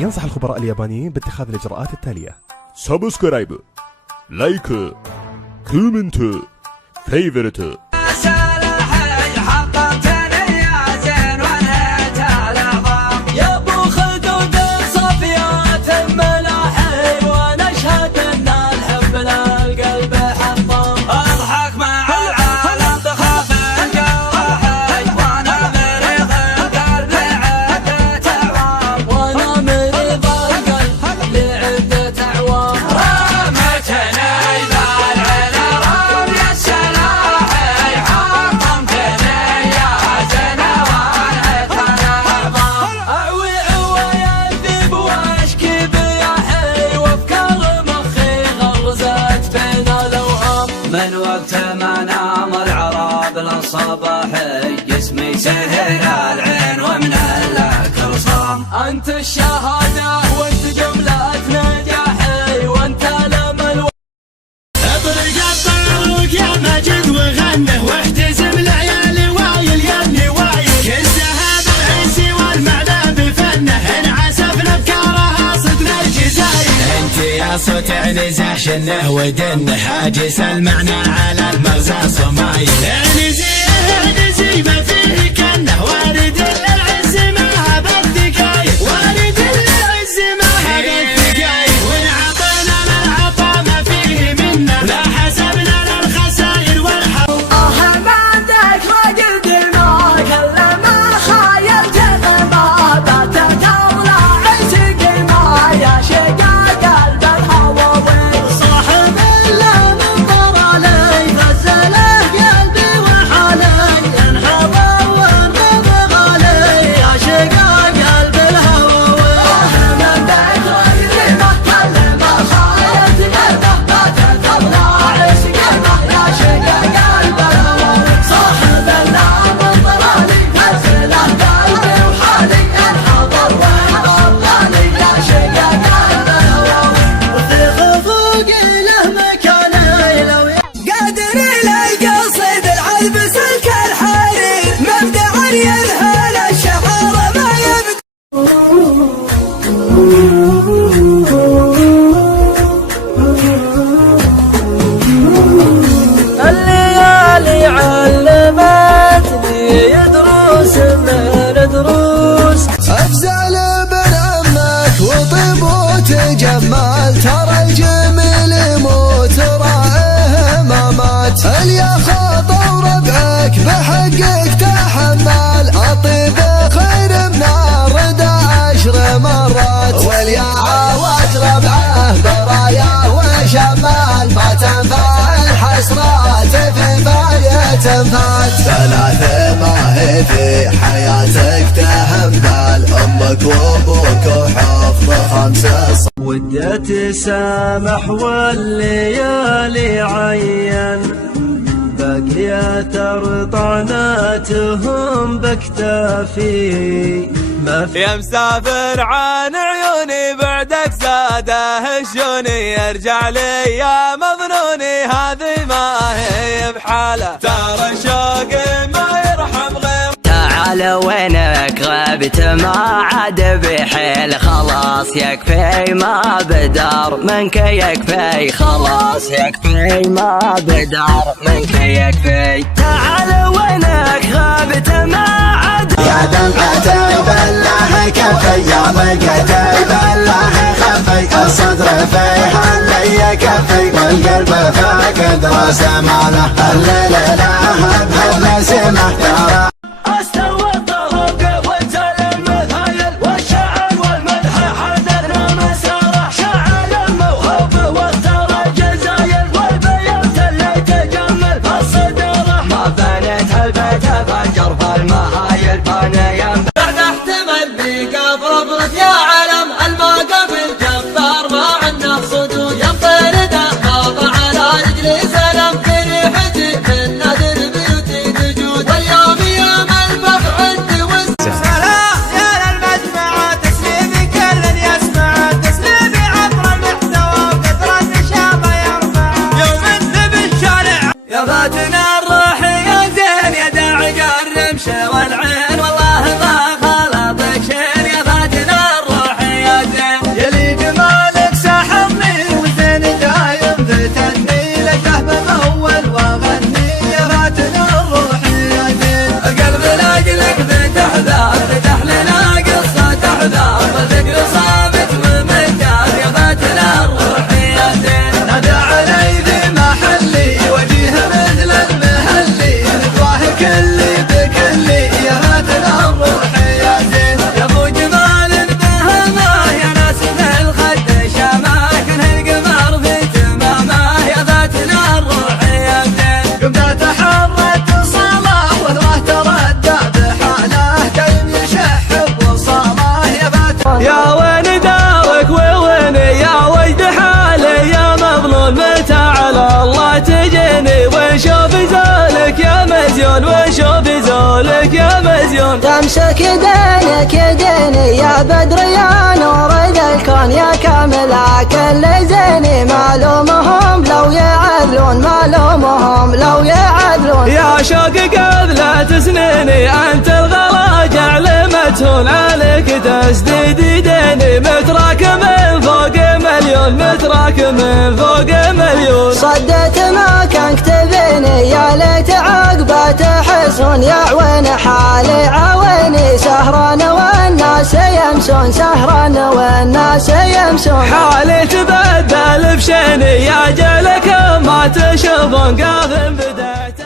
ينصح الخبراء اليابانيين باتخاذ الإجراءات التالية: سبسكرايب، لايك، كومنت، فيفرت. من وقت ما نام العراب للصباحي جسمي سهر العين ومن الأكل صام. أنت الشهادة وأنت جملة نجاحي وأنت الأمل. اطرق الطاروق يا مجد وغنه واحتزم لعيالي وايل يلي وايل كل ذهب العز والمعنى بفنه انعسف لافكارها صدنا الجزاير. انت يا صوت عنزه شنه ودنه عاجز المعنى على المغزى صمايل. عنزي ما فيه كنه وارد للعز ما هب الثقايل وارد للعز ما هب الثقايل. ونعطينا للعطا ما فيه منه لا حسبنا للخسائر والحب. بعدك ما قلت ما كل ما خايلت ما باتت اولى عشق ما يا شقا قلب الهواوي. صاحب اللي نظر علي غسله قلبي وحالي انهوى والرضا غالي يا شقا قلب الهواوي. من بيت غيري ما كل ما خايلت قلبه باتت اولى عشق ما يا شقا قلب الهواوي. صاحب اللي نظر علي غسله قلبي وحالي انحضر والغالي يا شقا قلب الهواوي. وثق فوقي له مكاني لو قادر لي قصيد العذب سلك الحرير مبدع يذهل الشعر ما يبدو. الليالي علمتني دروس من دروس. افزع برمك وطيب وتجمل ترى الجميل يموت رائه ما مات. اليا خاطر ربعك بحقك تحمل اطيب خير من الردى 10 مرات. واليا عاود ربعه برايا وشمال ما تنفع الحسرات في فاية فات. 3 ما هي في حياتك تهمل امك وابوك وحفظ 5. ودت سامح والليالي عين بقيت طعناتهم بكتافي. ما في يا مسافر عن عيوني بعدك زاده الشوني يرجع لي يا مظنوني هذه ما هي بحاله. ترى الشوق ما يرحم غير. تعال وينك غبت ما عاد بحيل خلاص يكفي ما بدار منك يكفي خلاص يكفي ما بدار منك يكفي. تعال وينك غبت ما عاد يا دمعتي بالله كفي يا ضيقتي بالله خفي الصدر فيها اللي كفي والقلب فاقد راس ماله. الليل لها بهالنسمه ترى استوى الطرق وانزل المذايل والشعر والمدح حدثنا مساره. شعل الموهوب واختار الجزايل والبيوت اللي تجمل في الصداره. ما بنيت البيت فجر فالمهايل باني ينبع. تحتمل بيك افرض يا علم الموقف الجبار ما عنده صدود. يمطر دقاق على رجلي سلام في ريحتي من نادر بيوتي تجود. واليوم يوم الفخر عندي سلام يا للمجمع تسليمي كل يسمع تسليمي عطر المحتوى وقدر النشاط يرفع. يوم النبي لك يا مزيون. تمسك دينك ديني يا بدر يا نور ذا الكون يا كامل كل زيني معلومهم لو يعدلون معلومهم لو يعدلون. يا شوق قبل سنيني أنت الغلا جعلمتهن عليك تسديد ديني متراك من فوق مليون متراك من فوق مليون. صدت ما كانك تبيني يا ليت عقبه تحسون يا عوين حالي عويني سهران والناس يمسون سهران والناس يمسون. حالي تبدل بشيني يا جلك ما تشوفون قاذم بدأت